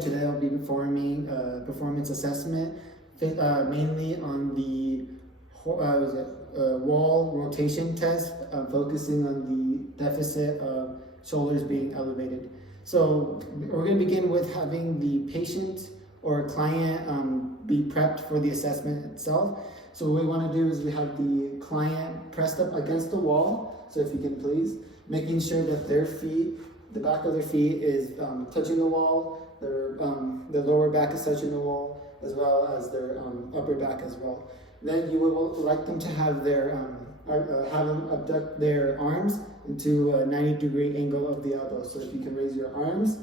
Today I'll be performing a performance assessment mainly on the wall rotation test, focusing on the deficit of shoulders being elevated. So we're going to begin with having the patient or client be prepped for the assessment itself. So what we want to do is we have the client pressed up against the wall. So if you can please, making sure that their feet, the back of their feet is touching the wall, their lower back is touching the wall, as well as their upper back as well. Then you would like them to have have them abduct their arms into a 90-degree angle of the elbow. So if you can raise your arms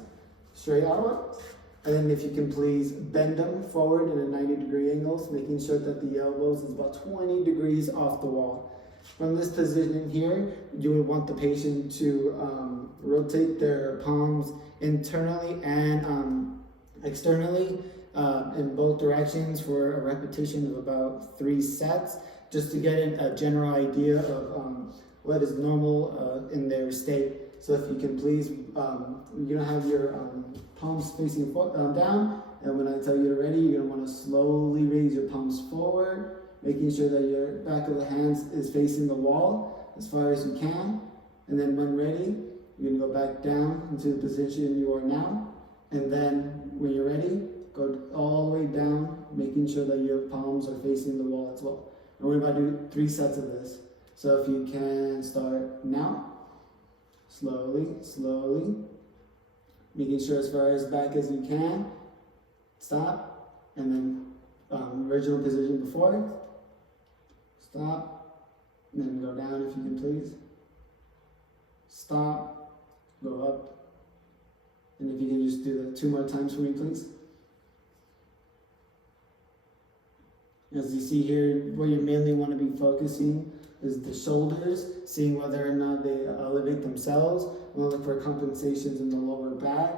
straight out, and then if you can please bend them forward in a 90-degree angle, making sure that the elbows is about 20 degrees off the wall. From this position here, you would want the patient to rotate their palms internally and externally in both directions for a repetition of about 3 sets, just to get a general idea of what is normal in their state. So if you can please, you're gonna have your palms facing down, and when I tell you you're ready, you're gonna wanna slowly raise your palms forward, making sure that your back of the hands is facing the wall as far as you can. And then when ready, you're gonna go back down into the position you are now. And then when you're ready, go all the way down, making sure that your palms are facing the wall as well. And we're about to do 3 sets of this. So if you can start now, slowly, slowly, making sure as far as back as you can, stop, and then original position before, stop, and then go down if you can please, stop, go up, and if you can just do that 2 more times for me please. As you see here, where you mainly want to be focusing is the shoulders, seeing whether or not they elevate themselves. We'll look for compensations in the lower back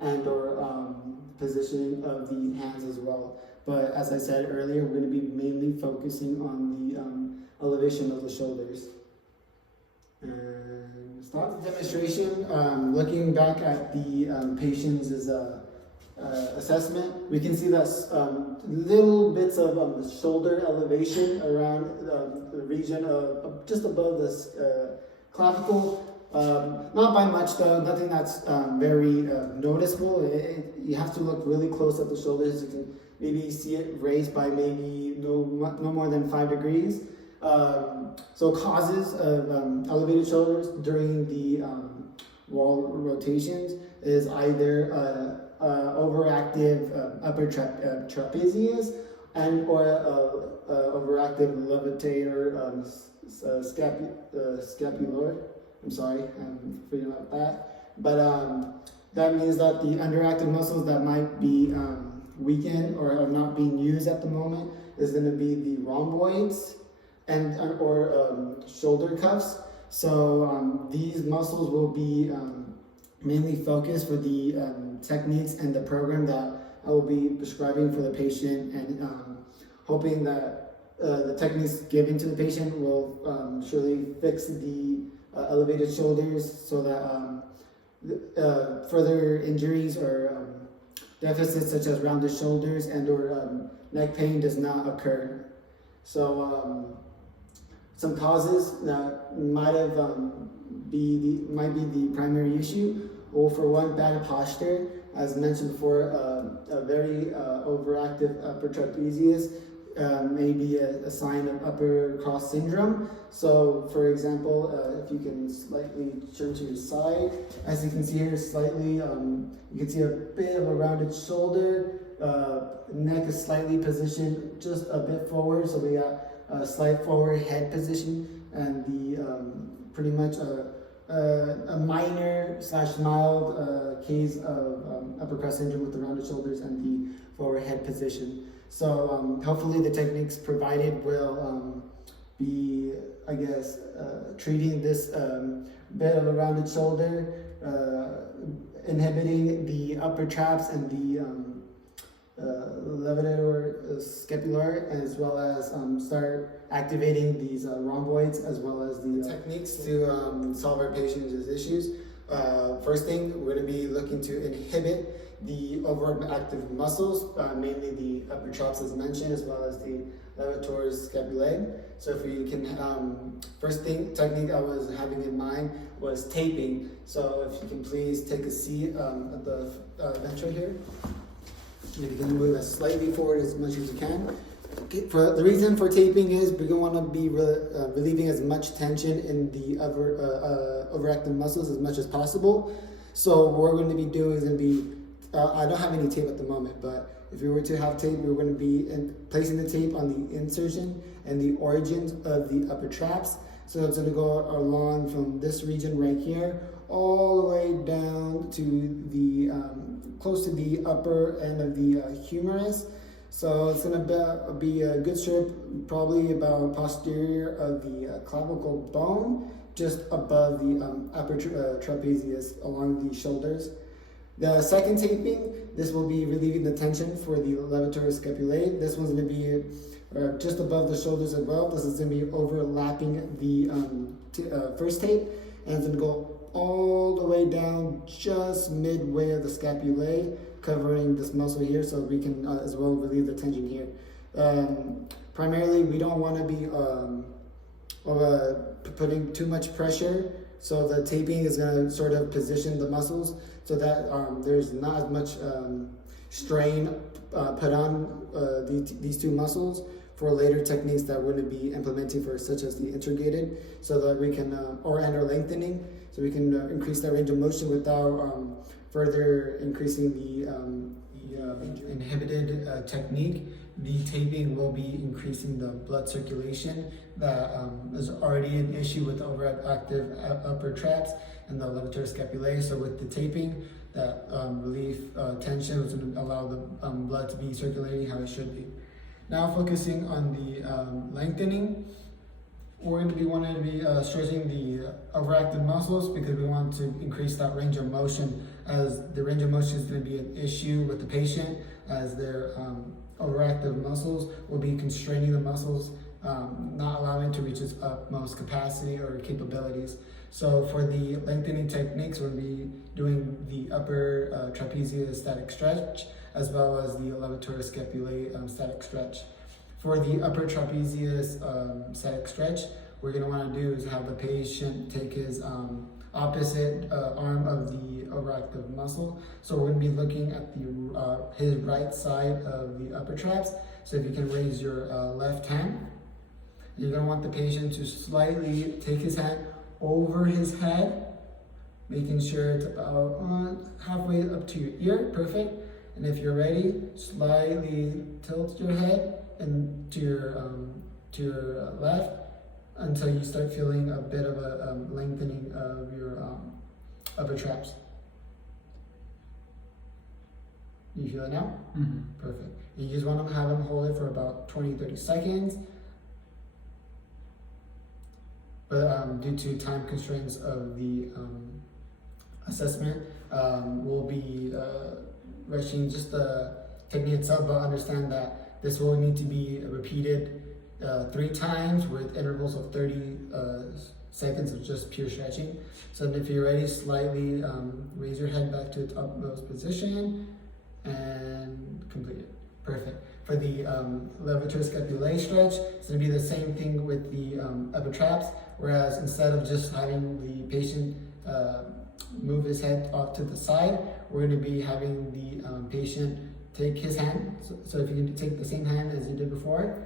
and or positioning of the hands as well. But as I said earlier, we're going to be mainly focusing on the elevation of the shoulders. And start the demonstration. Looking back at the patient's assessment, we can see that little bits of shoulder elevation around the region of just above this clavicle. Not by much though, nothing that's very noticeable. You have to look really close at the shoulders. You can maybe see it raised by maybe no more than 5 degrees. So causes of elevated shoulders during the wall rotations is either overactive upper trapezius and or overactive levator scapular. I'm sorry, I'm forgetting about that. But that means that the underactive muscles that might be weakened or are not being used at the moment is going to be the rhomboids and or shoulder cuffs. So these muscles will be mainly focused for the techniques and the program that I will be prescribing for the patient, and hoping that the techniques given to the patient will surely fix the elevated shoulders so that further injuries or deficits such as rounded shoulders and or neck pain does not occur. So some causes that might be the primary issue. Well, for one, bad posture, as mentioned before, a very overactive upper trapezius may be a sign of upper cross syndrome. So, for example, if you can slightly turn to your side, as you can see here, slightly, you can see a bit of a rounded shoulder. Neck is slightly positioned just a bit forward, so we got a slight forward head position, and the pretty much a minor / mild case of upper cross syndrome with the rounded shoulders and the forward head position. So hopefully the techniques provided will be, I guess, treating this bit of a rounded shoulder, inhibiting the upper traps and the levator scapular, as well as start activating these rhomboids, as well as the techniques to solve our patient's issues. First thing, we're going to be looking to inhibit the overactive muscles, mainly the upper traps as mentioned, as well as the levator scapulae. So if we can, first technique I was having in mind was taping. So if you can please take a seat at the bench right here. If you can move as slightly forward as much as you can. For the reason for taping is we want to be relieving as much tension in the overactive muscles as much as possible. So what we're going to be doing is going to be, I don't have any tape at the moment, but if we were to have tape, we're going to be placing the tape on the insertion and the origins of the upper traps. So it's going to go along from this region right here, all the way down to the, close to the upper end of the humerus. So it's going to be a good strip, probably about posterior of the clavicle bone, just above the upper trapezius along the shoulders. The second taping, this will be relieving the tension for the levator scapulae. This one's going to be just above the shoulders as well. This is going to be overlapping the first tape, and it's going to go all the way down just midway of the scapulae, covering this muscle here, so we can as well relieve the tension here. Primarily, we don't want to be putting too much pressure, so the taping is going to sort of position the muscles so that there's not as much strain put on these two muscles for later techniques that we're going to be implementing for, such as the integrated, so that we can, or lengthening, so we can increase that range of motion without further increasing the inhibited technique. The taping will be increasing the blood circulation that is already an issue with overactive upper traps and the levator scapulae. So with the taping, that relief tension is going to allow the blood to be circulating how it should be. Now focusing on the lengthening, we're going to be wanting to be stretching the overactive muscles because we want to increase that range of motion, as the range of motion is going to be an issue with the patient, as their overactive muscles will be constraining the muscles, not allowing it to reach its utmost capacity or capabilities. So for the lengthening techniques, we'll be doing the upper trapezius static stretch, as well as the levator scapulae static stretch. For the upper trapezius static stretch, we're going to want to do is have the patient take his opposite arm of the overactive muscle. So we're going to be looking at the his right side of the upper traps. So if you can raise your left hand, you're going to want the patient to slightly take his hand over his head, making sure it's about halfway up to your ear. Perfect. And if you're ready, slightly tilt your head and to your left until you start feeling a bit of a lengthening of your upper traps. You feel it now? Mm-hmm. Perfect. You just want to have them hold it for about 20-30 seconds. But due to time constraints of the assessment, we'll be rushing just the technique itself, but understand that this will need to be repeated 3 times with intervals of 30 seconds of just pure stretching. So if you're ready, slightly raise your head back to its utmost position and complete it. Perfect. For the levator scapulae stretch, it's going to be the same thing with the upper traps, whereas instead of just having the patient move his head off to the side, we're going to be having the patient take his hand. So if you can take the same hand as you did before,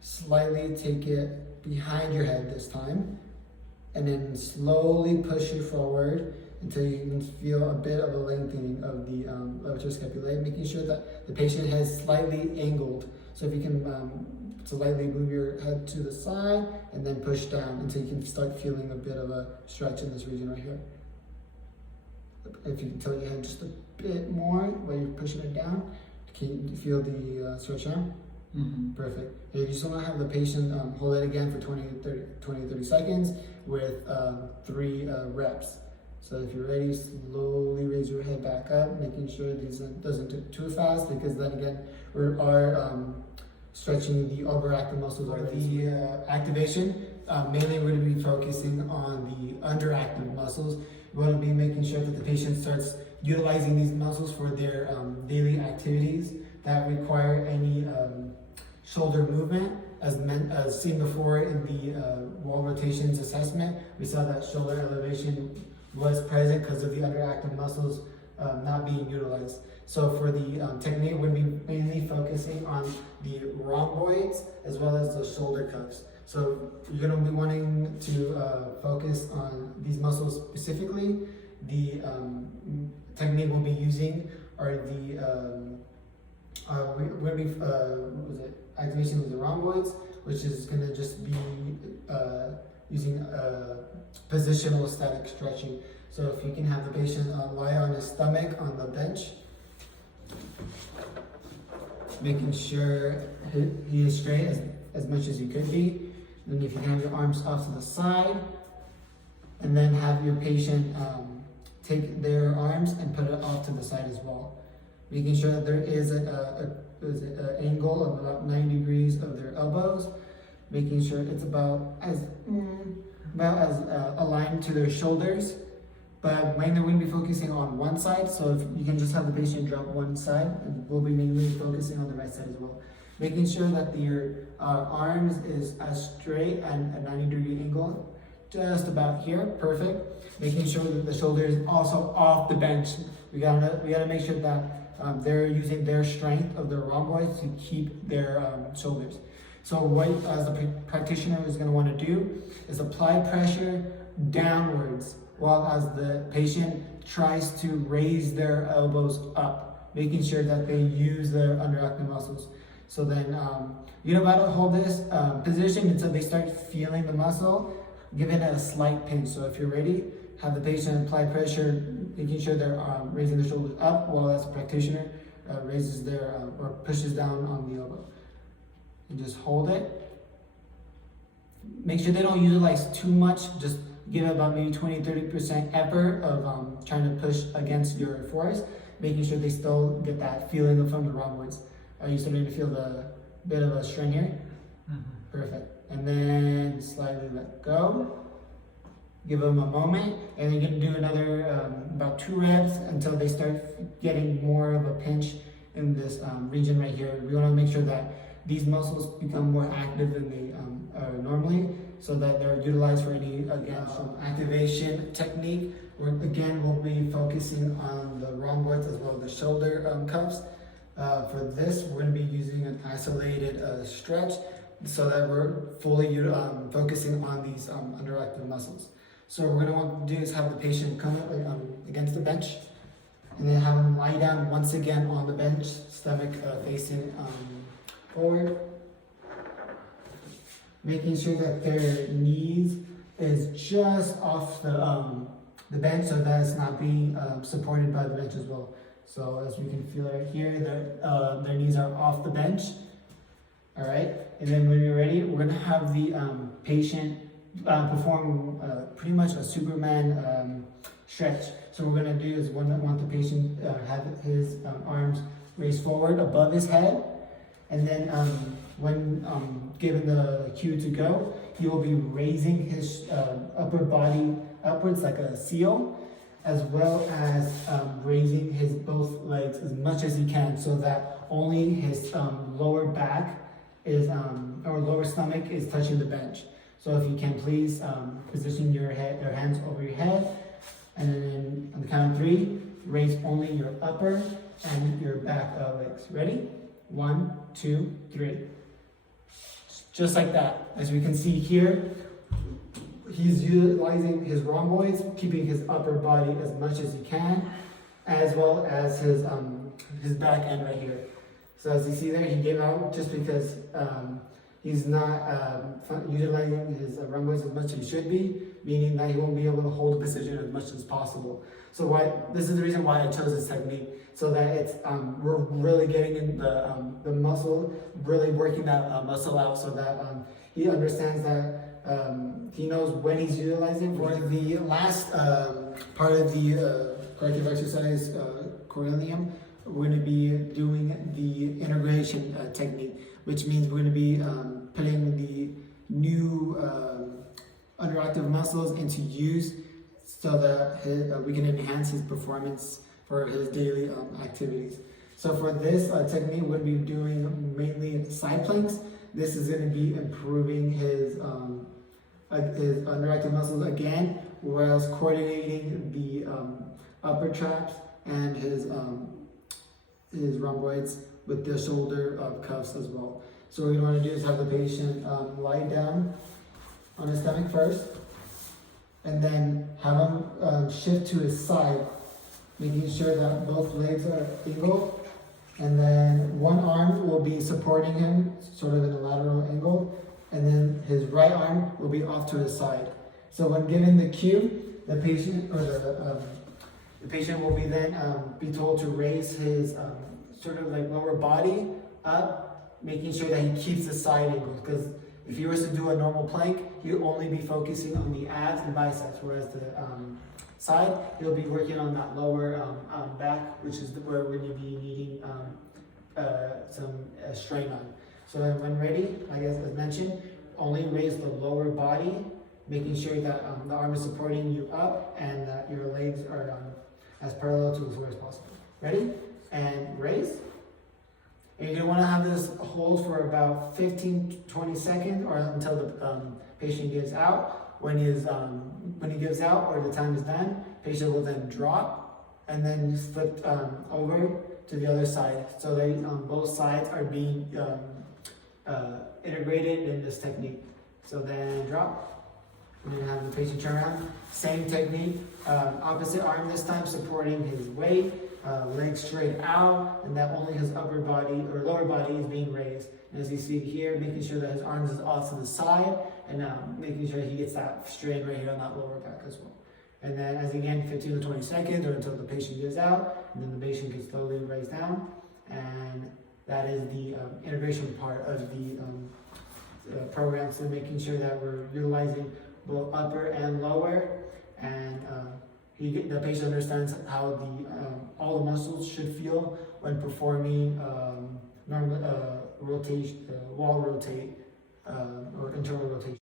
slightly take it behind your head this time, and then slowly push it forward until you can feel a bit of a lengthening of the levator scapulae, making sure that the patient head is slightly angled. So if you can slightly move your head to the side and then push down until you can start feeling a bit of a stretch in this region right here. If you can tilt your head just a bit more while you're pushing it down, can you feel the stretch now? Mm-hmm. Perfect. And you just want to have the patient hold it again for 20-30 seconds with 3 reps. So if you're ready, slowly raise your head back up, making sure these doesn't do too fast, because then again, we are stretching the overactive muscles. For the activation, mainly we're going to be focusing on the underactive muscles. We want to be making sure that the patient starts utilizing these muscles for their daily activities that require any shoulder movement. As seen before in the wall rotations assessment, we saw that shoulder elevation was present because of the underactive muscles not being utilized. So for the technique, we're going to be mainly focusing on the rhomboids as well as the shoulder cuffs. So you're going to be wanting to focus on these muscles specifically. The technique we'll be using are the we're going to be activation of the rhomboids, which is going to just be using positional static stretching. So if you can have the patient lie on his stomach on the bench, making sure he is straight as much as he could be. Then if you can have your arms off to the side, and then have your patient take their arms and put it off to the side as well. Making sure that there is an angle of about 90 degrees of their elbows, making sure it's about as aligned to their shoulders. But mainly we're going to be focusing on one side, so if you can just have the patient drop one side, and we'll be mainly focusing on the right side as well. Making sure that your arms is as straight and a 90-degree angle, just about here, perfect. Making sure that the shoulder is also off the bench. We gotta make sure that they're using their strength of their rhomboids to keep their shoulders. So what as the practitioner is going to want to do is apply pressure downwards while as the patient tries to raise their elbows up, making sure that they use their underactive muscles. So then you're about to hold this position until they start feeling the muscle, give it a slight pinch. So if you're ready, have the patient apply pressure, making sure they're raising their shoulders up while as a practitioner raises their or pushes down on the elbow. And just hold it. Make sure they don't utilize too much. Just give it about maybe 20-30% effort of trying to push against your force, making sure they still get that feeling from the rhomboids. Are you starting to feel the bit of a strain here? Mm-hmm. Perfect. And then slightly let go. Give them a moment, and you're going to do another about 2 reps until they start getting more of a pinch in this region right here. We want to make sure that these muscles become more active than they are normally, so that they're utilized for any, again, activation technique. We'll be focusing on the rhomboids as well as the shoulder cuffs. For this, we're going to be using an isolated stretch so that we're fully focusing on these underactive muscles. So what we're going to want to do is have the patient come up against the bench, and then have them lie down once again on the bench, stomach facing forward. Making sure that their knees is just off the bench, so that it's not being supported by the bench as well. So as we can feel right here, their knees are off the bench. All right, and then when you're ready, we're going to have the patient perform pretty much a Superman stretch. So what we're going to do is want the patient have his arms raised forward above his head, and then when given the cue to go, he will be raising his upper body upwards like a seal, as well as raising his both legs as much as he can, so that only his lower back is or lower stomach is touching the bench. So if you can please position your hands over your head, and then on the count of 3, raise only your upper and your back legs. Ready? 1, 2, 3. Just like that. As we can see here, he's utilizing his rhomboids, keeping his upper body as much as he can, as well as his back end right here. So as you see there, he gave out just because he's not utilizing his rhomboids as much as he should be, meaning that he won't be able to hold the position as much as possible. So this is the reason why I chose this technique, so that it's we're really getting in the muscle, really working that muscle out, so that he understands that he knows when he's utilizing. For the last part of the corrective exercise correlatum, we're going to be doing the integration technique, which means we're going to be putting the new underactive muscles into use so that we can enhance his performance for his daily activities. So for this technique, we're going to be doing mainly side planks. This is going to be improving his underactive muscles again, whereas coordinating the upper traps and his rhomboids with the shoulder cuffs as well. So what we want to do is have the patient lie down on his stomach first, and then have him shift to his side, making sure that both legs are angled, and then one arm will be supporting him sort of in a lateral angle, and then his right arm will be off to his side. So when given the cue, the patient or the patient will be then be told to raise his sort of like lower body up, making sure that he keeps the side angle, because if he was to do a normal plank, he'll only be focusing on the abs and biceps, whereas the side, he'll be working on that lower back, which is where we're going to be needing some strain on. So when ready, I guess as mentioned, only raise the lower body, making sure that the arm is supporting you up and that your legs are as parallel to the floor as possible. Ready? And raise. And you're going to want to have this hold for about 15 to 20 seconds or until the patient gives out. When he gives out or the time is done, patient will then drop and then flip over to the other side. So that both sides are being integrated in this technique. So then drop. We're going to have the patient turn around. Same technique, opposite arm this time supporting his weight, legs straight out, and that only his upper body or lower body is being raised. And as you see here, making sure that his arms is off to the side, and making sure he gets that strain right here on that lower back as well. And then as again, 15 to 20 seconds or until the patient gives out, and then the patient can slowly raise down. And that is the integration part of the program. So making sure that we're utilizing both upper and lower, and the patient understands how all the muscles should feel when performing normal rotation, wall rotate, or internal rotation.